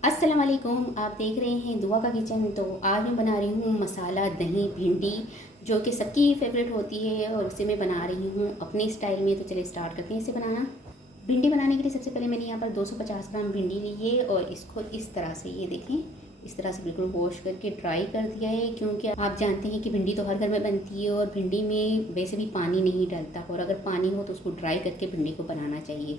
अस्सलाम वालेकुम। आप देख रहे हैं दुआ का किचन। तो आज मैं बना रही हूँ मसाला दही भिंडी, जो कि सबकी फेवरेट होती है और उसे मैं बना रही हूँ अपने स्टाइल में। तो चलिए स्टार्ट करते हैं इसे बनाना। भिंडी बनाने के लिए सबसे पहले मैंने यहाँ पर 250 ग्राम भिंडी ली है और इसको इस तरह से, ये देखें, इस तरह से बिल्कुल वॉश करके ड्राई कर दिया है, क्योंकि आप जानते हैं कि भिंडी तो हर घर में बनती है और भिंडी में वैसे भी पानी नहीं डलता, और अगर पानी हो तो उसको ड्राई करके भिंडी को बनाना चाहिए।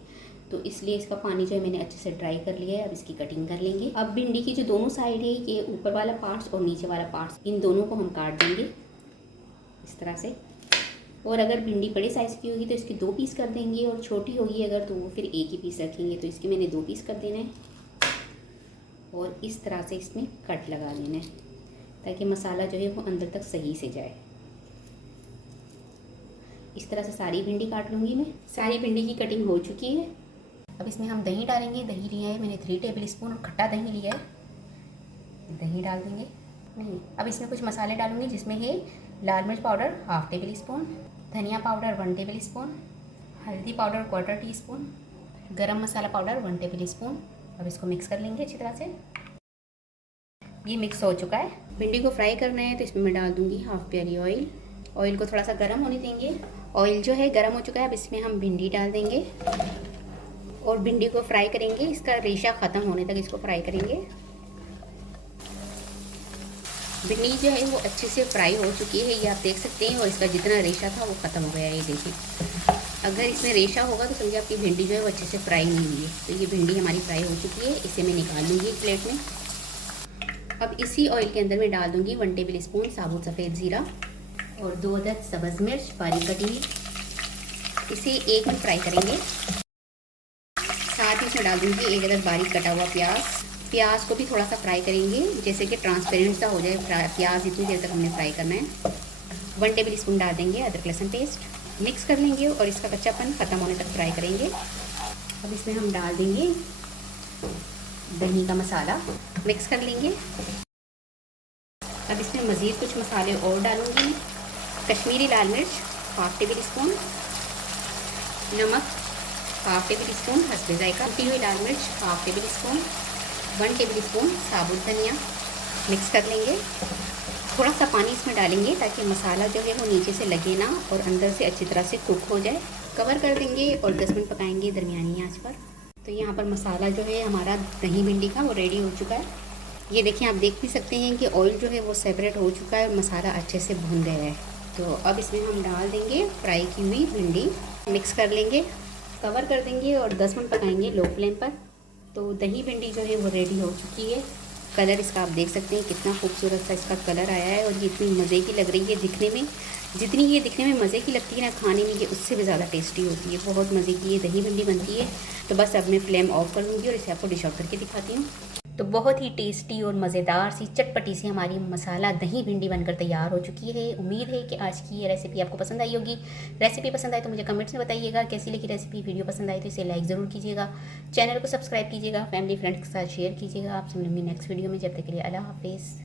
तो इसलिए इसका पानी जो है मैंने अच्छे से ड्राई कर लिया है। अब इसकी कटिंग कर लेंगे। अब भिंडी की जो दोनों साइड है, ये ऊपर वाला पार्ट्स और नीचे वाला पार्ट्स, इन दोनों को हम काट देंगे इस तरह से। और अगर भिंडी बड़े साइज़ की होगी तो इसके 2 पीस कर देंगे, और छोटी होगी अगर तो वो फिर एक ही पीस रखेंगे। तो इसके मैंने 2 पीस कर देना है और इस तरह से इसमें कट लगा देना है, ताकि मसाला जो है वो अंदर तक सही से जाए। इस तरह से सारी भिंडी काट लूँगी मैं। सारी भिंडी की कटिंग हो चुकी है। अब इसमें हम दही डालेंगे। दही लिया है मैंने 3 टेबल स्पून, खट्टा दही लिया है। दही डाल देंगे। नहीं, अब इसमें कुछ मसाले डालूंगी, जिसमें है लाल मिर्च पाउडर ½ टेबल स्पून, धनिया पाउडर 1 टेबल स्पून, हल्दी पाउडर 1/4 टी स्पून, गरम मसाला पाउडर 1 टेबल स्पून। अब इसको मिक्स कर लेंगे अच्छी तरह से। ये मिक्स हो चुका है। भिंडी को फ्राई करना है तो इसमें मैं डाल दूँगी ½ प्याली ऑयल। ऑयल को थोड़ा सा गर्म होने देंगे। ऑयल जो है गर्म हो चुका है। अब इसमें हम भिंडी डाल देंगे और भिंडी को फ्राई करेंगे। इसका रेशा ख़त्म होने तक इसको फ्राई करेंगे। भिंडी जो है वो अच्छे से फ्राई हो चुकी है, ये आप देख सकते हैं, और इसका जितना रेशा था वो ख़त्म हो गया है। ये देखिए, अगर इसमें रेशा होगा तो समझिए आपकी भिंडी जो है वो अच्छे से फ्राई नहीं हुई है। तो ये भिंडी हमारी फ्राई हो चुकी है। इसे मैं निकाल लूँगी एक प्लेट में। अब इसी ऑयल के अंदर मैं डाल दूँगी 1 टेबल स्पून साबुत सफ़ेद ज़ीरा और 2 अदद सब्ज़ मिर्च बारीक कटी हुई। इसे 1 मिनट फ्राई करेंगे। साथ ही इसमें डाल दूँगी 1 अदद बारीक कटा हुआ प्याज। प्याज को भी थोड़ा सा फ्राई करेंगे, जैसे कि ट्रांसपेरेंट सा हो जाए प्याज। इतनी देर तक हमने फ्राई करना है। 1 टेबल स्पून डाल देंगे अदरक लहसुन पेस्ट। मिक्स कर लेंगे और इसका कच्चापन ख़त्म होने तक फ्राई करेंगे। अब इसमें हम डाल देंगे दही का मसाला, मिक्स कर लेंगे। अब इसमें मज़ीद कुछ मसाले और डालूँगी। कश्मीरी लाल मिर्च ½ टेबल स्पून, नमक ½ टेबल स्पून हस्बे जायका, कुटी हुई लाल मिर्च ½ टेबल स्पून, 1 टेबल स्पून साबुत धनिया। मिक्स कर लेंगे। थोड़ा सा पानी इसमें डालेंगे ताकि मसाला जो है वो नीचे से लगे ना और अंदर से अच्छी तरह से कुक हो जाए। कवर कर देंगे और 10 मिनट पकाएंगे दरमियानी आंच पर। तो यहाँ पर मसाला जो है हमारा दही भिंडी का वो रेडी हो चुका है। ये देखिए, आप देख भी सकते हैं कि ऑयल जो है वो सेपरेट हो चुका है और मसाला अच्छे से भुन गया है। तो अब इसमें हम डाल देंगे फ्राई की हुई भिंडी। मिक्स कर लेंगे, कवर कर देंगे और 10 मिनट पकाएंगे लो फ्लेम पर। तो दही भिंडी जो है वो रेडी हो चुकी है। कलर इसका आप देख सकते हैं कितना खूबसूरत सा इसका कलर आया है, और ये इतनी मज़े की लग रही है दिखने में। जितनी ये दिखने में मज़े की लगती है ना, खाने में ये उससे भी ज़्यादा टेस्टी होती है। बहुत मज़े की ये दही भिंडी बनती है। तो बस अब मैं फ्लेम ऑफ कर लूँगी और इसे आपको डिश आउट करके दिखाती हूँ। तो बहुत ही टेस्टी और मज़ेदार सी चटपटी सी हमारी मसाला दही भिंडी बनकर तैयार हो चुकी है। उम्मीद है कि आज की ये रेसिपी आपको पसंद आई होगी। रेसिपी पसंद आए तो मुझे कमेंट्स में बताइएगा कैसी लगी रेसिपी। वीडियो पसंद आए तो इसे लाइक ज़रूर कीजिएगा, चैनल को सब्सक्राइब कीजिएगा, फैमिली फ्रेंड्स के साथ शेयर कीजिएगा। आपसे मिलूंगी नेक्स्ट वीडियो में। जब तक के लिए अल्लाह हाफिज़।